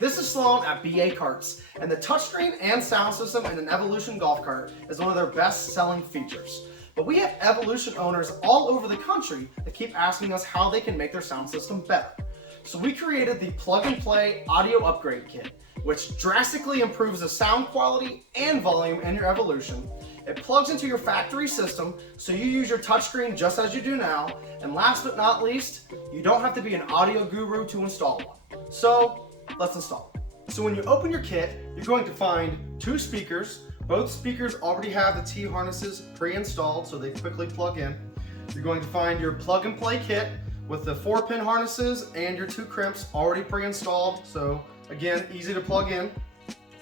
this is Sloan at BA Karts, and the touchscreen and sound system in an Evolution golf cart is one of their best-selling features. But we have Evolution owners all over the country that keep asking us how they can make their sound system better. So we created the plug-and-play audio upgrade kit, which drastically improves the sound quality and volume in your Evolution. It plugs into your factory system, so you use your touchscreen just as you do now. And last but not least, you don't have to be an audio guru to install one. So let's install it. So when you open your kit, you're going to find 2 speakers. Both speakers already have the T harnesses pre-installed, so they quickly plug in. You're going to find your plug-and-play kit with the 4-pin harnesses and your 2 crimps already pre-installed, so again, easy to plug in.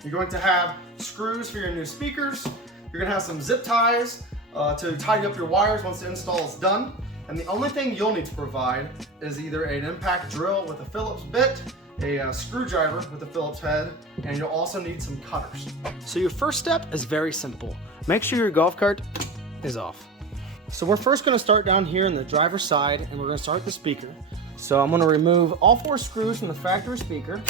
You're going to have screws for your new speakers. You're going to have some zip ties to tidy up your wires once the install is done. And the only thing you'll need to provide is either an impact drill with a Phillips bit, a screwdriver with a Phillips head, and you'll also need some cutters. So your first step is very simple. Make sure your golf cart is off. So we're first going to start down here in the driver's side, and we're going to start the speaker. So I'm going to remove all 4 screws from the factory speaker.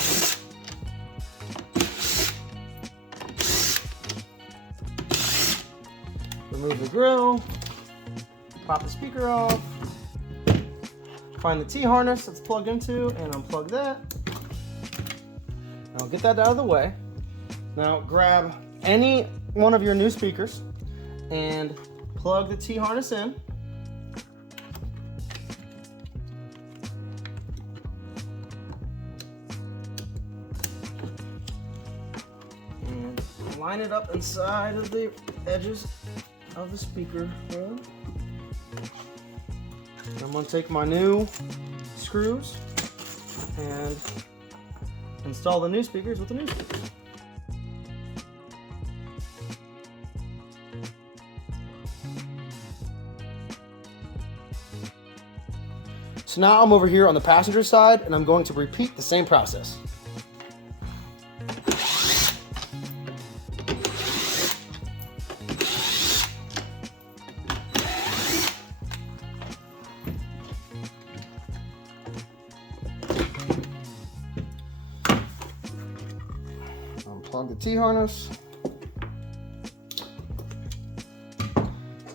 Remove the grill, pop the speaker off, find the T harness that's plugged into, and unplug that. I'll get that out of the way. Now grab any one of your new speakers and plug the T harness in. And line it up inside of the edges of the speaker hole. I'm going to take my new screws and install the new speakers with the new speakers. So now I'm over here on the passenger side, and I'm going to repeat the same process. Unplug the T-harness.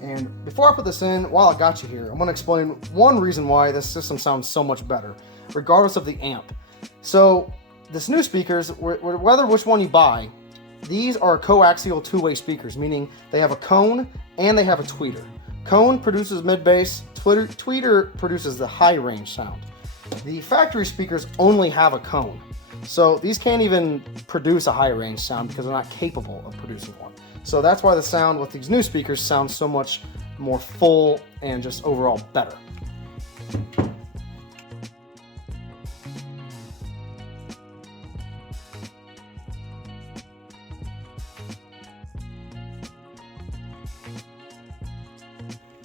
And before I put this in, while I got you here, I'm going to explain one reason why this system sounds so much better, regardless of the amp. So this new speakers, whether which one you buy, these are coaxial two-way speakers, meaning they have a cone and they have a tweeter. Cone produces mid-bass, tweeter produces the high-range sound. The factory speakers only have a cone. So these can't even produce a high range sound because they're not capable of producing one. So that's why the sound with these new speakers sounds so much more full and just overall better.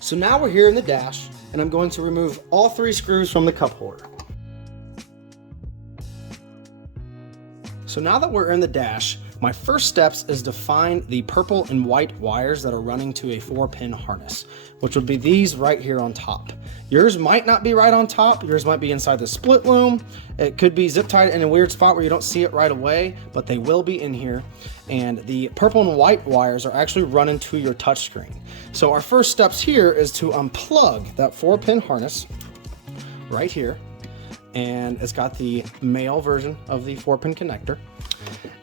So now we're here in the dash, and I'm going to remove all 3 screws from the cup holder. So now that we're in the dash, my first steps is to find the purple and white wires that are running to a 4-pin harness, which would be these right here on top. Yours might not be right on top, yours might be inside the split loom. It could be zip tied in a weird spot where you don't see it right away, but they will be in here. And the purple and white wires are actually running to your touchscreen. So our first steps here is to unplug that 4-pin harness right here. And it's got the male version of the 4-pin connector.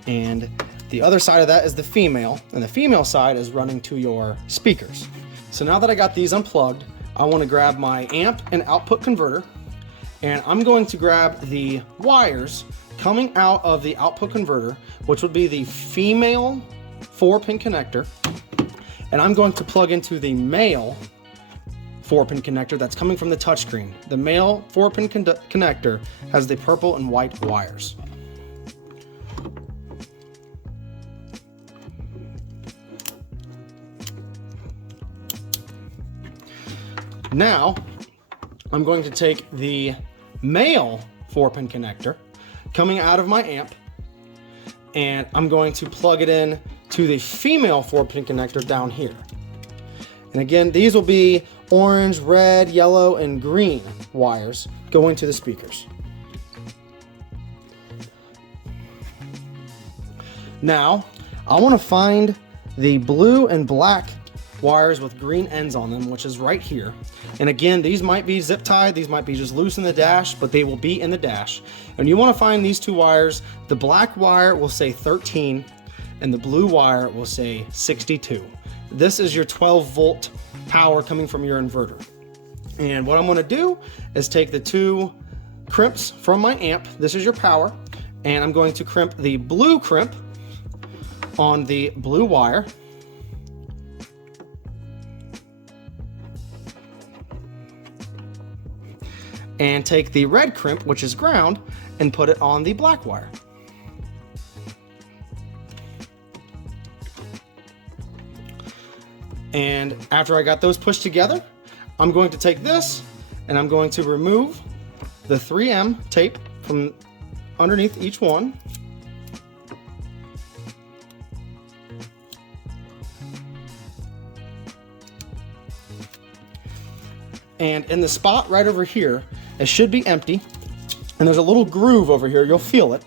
And the other side of that is the female, and the female side is running to your speakers. So now that I got these unplugged, I want to grab my amp and output converter, and I'm going to grab the wires coming out of the output converter, which would be the female 4-pin connector, and I'm going to plug into the male 4-pin connector that's coming from the touchscreen. The male 4-pin connector has the purple and white wires. Now, I'm going to take the male 4-pin connector coming out of my amp, and I'm going to plug it in to the female 4-pin connector down here. And again, these will be orange, red, yellow, and green wires going to the speakers. Now, I want to find the blue and black wires with green ends on them, which is right here. And again, these might be zip tied, these might be just loose in the dash, but they will be in the dash. And you want to find these two wires. The black wire will say 13 and the blue wire will say 62. This is your 12-volt power coming from your inverter. And what I'm going to do is take the two crimps from my amp. This is your power, and I'm going to crimp the blue crimp on the blue wire. And take the red crimp, which is ground, and put it on the black wire. And after I got those pushed together, I'm going to take this and I'm going to remove the 3M tape from underneath each one. And in the spot right over here, it should be empty. And there's a little groove over here, you'll feel it.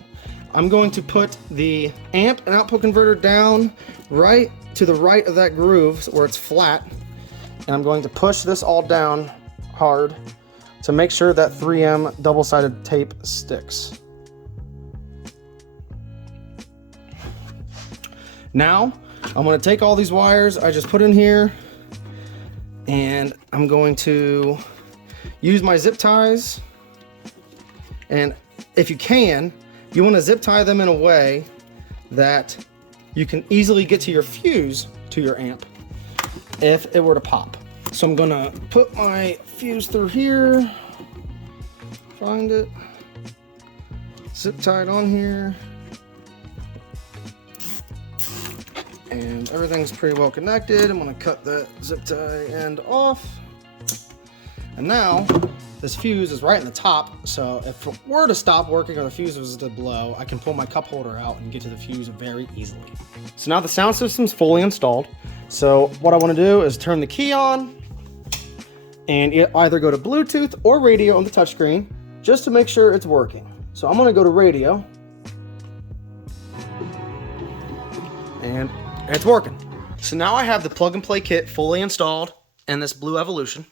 I'm going to put the amp and output converter down right to the right of that groove where it's flat. And I'm going to push this all down hard to make sure that 3M double-sided tape sticks. Now, I'm going to take all these wires I just put in here, and I'm going to use my zip ties. And if you can, you want to zip tie them in a way that you can easily get to your fuse to your amp if it were to pop. So I'm gonna put my fuse through here, find it, zip tie it on here, and everything's pretty well connected. I'm gonna cut that zip tie end off. And now this fuse is right in the top, so if it were to stop working or the fuse was to blow, I can pull my cup holder out and get to the fuse very easily. So now the sound system's fully installed. So what I want to do is turn the key on and either go to Bluetooth or radio on the touchscreen just to make sure it's working. So I'm going to go to radio, and it's working. So now I have the plug and play kit fully installed in this Blue Evolution.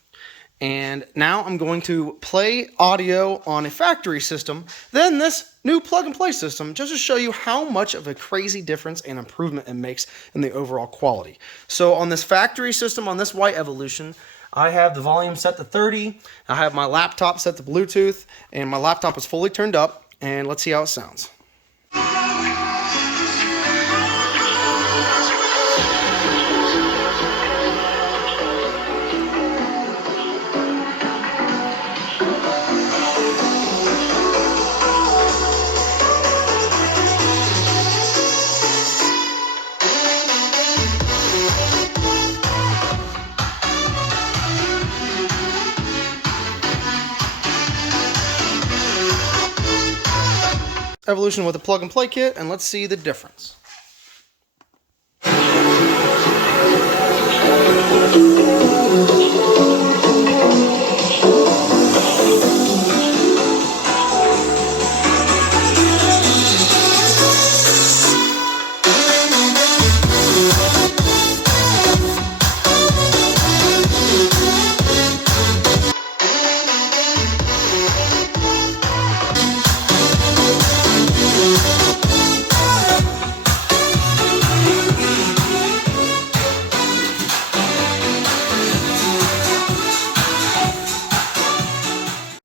And now I'm going to play audio on a factory system, then this new plug and play system, just to show you how much of a crazy difference and improvement it makes in the overall quality. So on this factory system, on this white Evolution, I have the volume set to 30, I have my laptop set to Bluetooth, and my laptop is fully turned up, and let's see how it sounds. Evolution with a plug and play kit, and let's see the difference.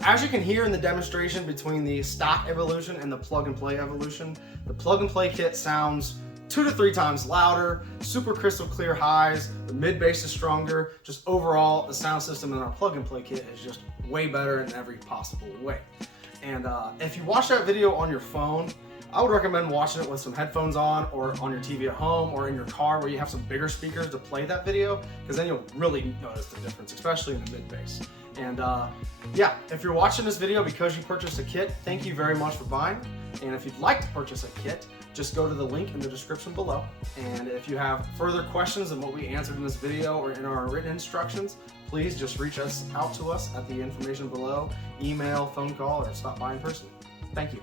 As you can hear in the demonstration between the stock Evolution and the plug and play Evolution, the plug and play kit sounds 2 to 3 times louder, super crystal clear highs, the mid bass is stronger, just overall the sound system in our plug and play kit is just way better in every possible way. And if you watch that video on your phone, I would recommend watching it with some headphones on, or on your TV at home, or in your car where you have some bigger speakers to play that video, because then you'll really notice the difference, especially in the mid bass. And yeah, if you're watching this video because you purchased a kit, thank you very much for buying. And if you'd like to purchase a kit, just go to the link in the description below. And if you have further questions than what we answered in this video or in our written instructions, please just reach out to us at the information below, email, phone call, or stop by in person. Thank you.